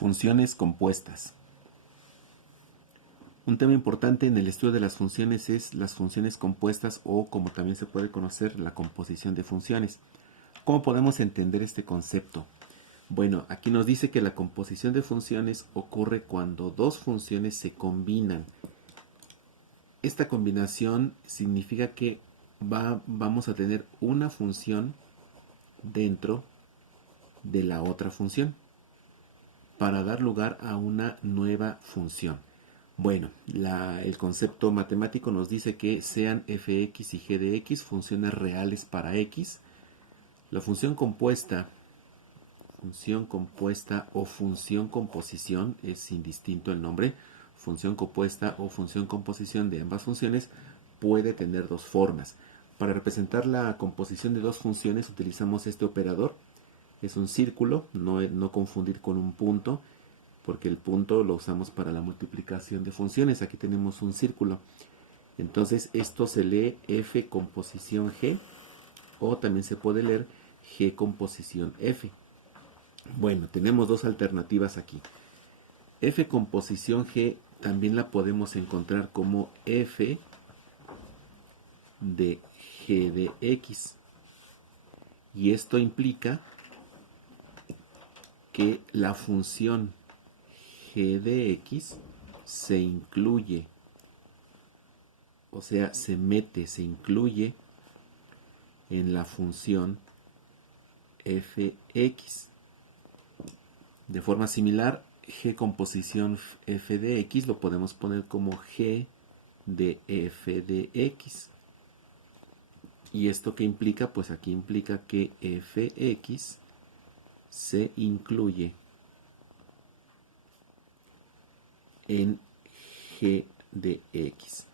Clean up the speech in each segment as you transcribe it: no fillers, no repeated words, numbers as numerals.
Funciones compuestas. Un tema importante en el estudio de las funciones es las funciones compuestas o, como también se puede conocer, la composición de funciones. ¿Cómo podemos entender este concepto? Bueno, aquí nos dice que la composición de funciones ocurre cuando dos funciones se combinan. Esta combinación significa que vamos a tener una función dentro de la otra función para dar lugar a una nueva función. Bueno, el concepto matemático nos dice que sean fx y g de x funciones reales para x. La función compuesta o función composición, es indistinto el nombre, función compuesta o función composición de ambas funciones puede tener dos formas. Para representar la composición de dos funciones utilizamos este operador. Es un círculo, no confundir con un punto, porque el punto lo usamos para la multiplicación de funciones. Aquí tenemos un círculo. Entonces esto se lee f composición g, o también se puede leer g composición f. Bueno, tenemos dos alternativas aquí. F composición g también la podemos encontrar como f de g de x. Y esto implica que la función g de x se incluye, o sea, se incluye en la función fx. De forma similar, g composición f de x lo podemos poner como g de f de x. ¿Y esto qué implica? Pues aquí implica que fx se incluye en g de x.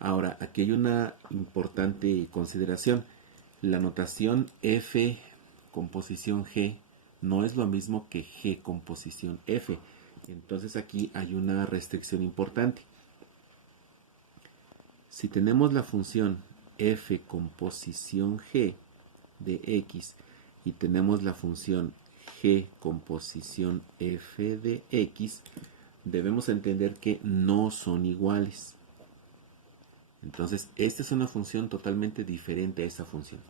Ahora, aquí hay una importante consideración. La notación f composición g no es lo mismo que g composición f. Entonces aquí hay una restricción importante. Si tenemos la función f composición g de x y tenemos la función g composición f de x, debemos entender que no son iguales. Entonces, esta es una función totalmente diferente a esa función.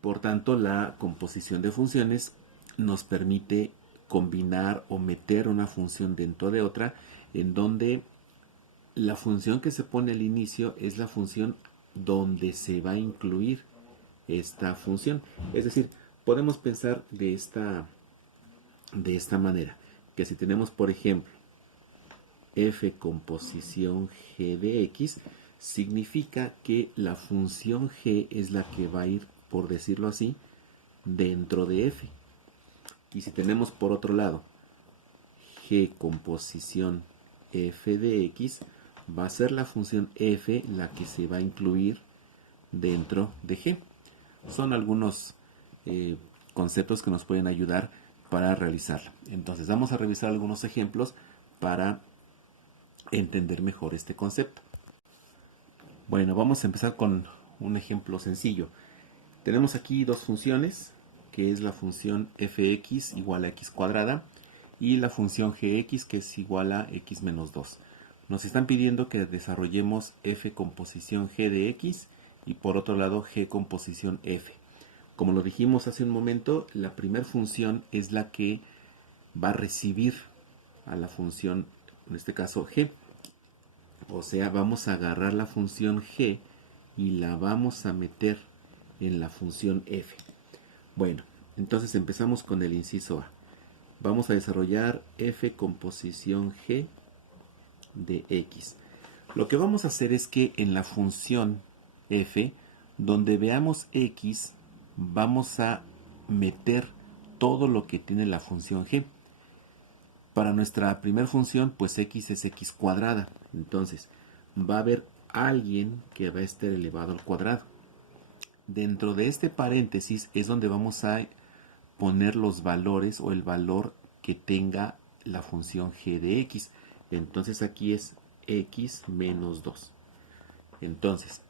Por tanto, la composición de funciones nos permite combinar o meter una función dentro de otra, en donde la función que se pone al inicio es la función donde se va a incluir esta función. Es decir, podemos pensar de esta manera, que si tenemos, por ejemplo, f composición g de x, significa que la función g es la que va a ir, por decirlo así, dentro de f. Y si tenemos por otro lado g composición f de x, va a ser la función f la que se va a incluir dentro de g. Son algunos conceptos que nos pueden ayudar para realizarla. Entonces vamos a revisar algunos ejemplos para entender mejor este concepto. Bueno, vamos a empezar con un ejemplo sencillo. Tenemos aquí dos funciones, que es la función fx igual a x cuadrada y la función gx, que es igual a x menos 2. Nos están pidiendo que desarrollemos f composición g de x y por otro lado g composición f. Como lo dijimos hace un momento, la primera función es la que va a recibir a la función, en este caso g. O sea, vamos a agarrar la función g y la vamos a meter en la función f. Bueno, entonces empezamos con el inciso A. Vamos a desarrollar f composición g de x. Lo que vamos a hacer es que en la función f, donde veamos x, vamos a meter todo lo que tiene la función g. Para nuestra primera función, pues x es x cuadrada. Entonces, va a haber alguien que va a estar elevado al cuadrado. Dentro de este paréntesis es donde vamos a poner los valores o el valor que tenga la función g de x. Entonces aquí es x menos 2. Entonces,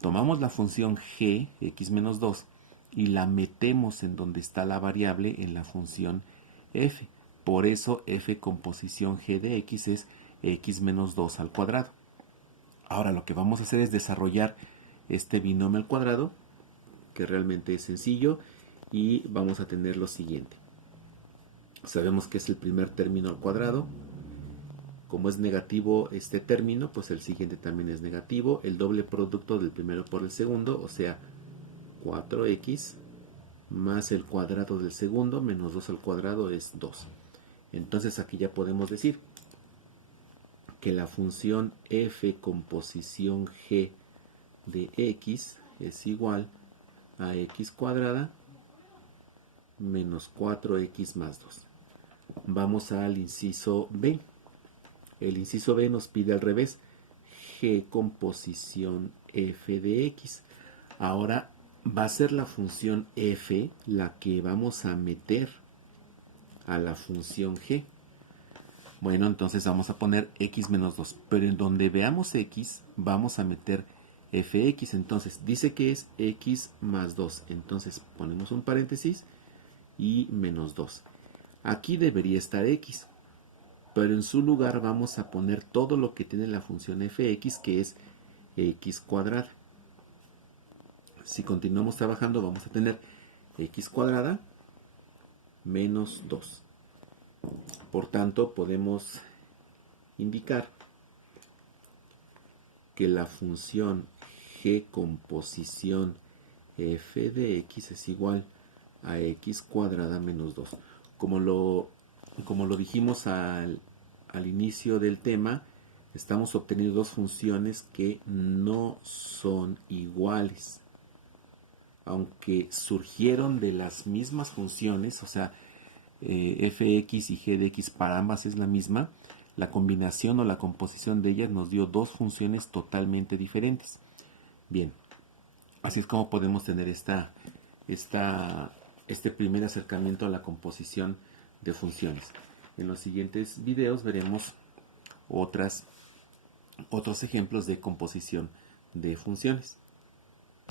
tomamos la función g, x menos 2, y la metemos en donde está la variable en la función f. Por eso f composición g de x es x menos 2 al cuadrado. Ahora lo que vamos a hacer es desarrollar este binomio al cuadrado, que realmente es sencillo, y vamos a tener lo siguiente. Sabemos que es el primer término al cuadrado. Como es negativo este término, pues el siguiente también es negativo. El doble producto del primero por el segundo, o sea, 4x más el cuadrado del segundo menos 2 al cuadrado es 2. Entonces aquí ya podemos decir que la función f composición g de x es igual a x cuadrada menos 4x más 2. Vamos al inciso B. El inciso B nos pide al revés, g composición f de x. Ahora va a ser la función f la que vamos a meter a la función g. Bueno, entonces vamos a poner x menos 2, pero en donde veamos x vamos a meter fx. Entonces dice que es x más 2, entonces ponemos un paréntesis y menos 2. Aquí debería estar x, pero en su lugar vamos a poner todo lo que tiene la función fx, que es x cuadrada. Si continuamos trabajando vamos a tener x cuadrada menos 2. Por tanto, podemos indicar que la función g composición f de x es igual a x cuadrada menos 2. Como lo dijimos al inicio del tema, estamos obteniendo dos funciones que no son iguales. Aunque surgieron de las mismas funciones, o sea, fx y g de x para ambas es la misma, la combinación o la composición de ellas nos dio dos funciones totalmente diferentes. Bien, así es como podemos tener este primer acercamiento a la composición de funciones. En los siguientes videos veremos otros ejemplos de composición de funciones.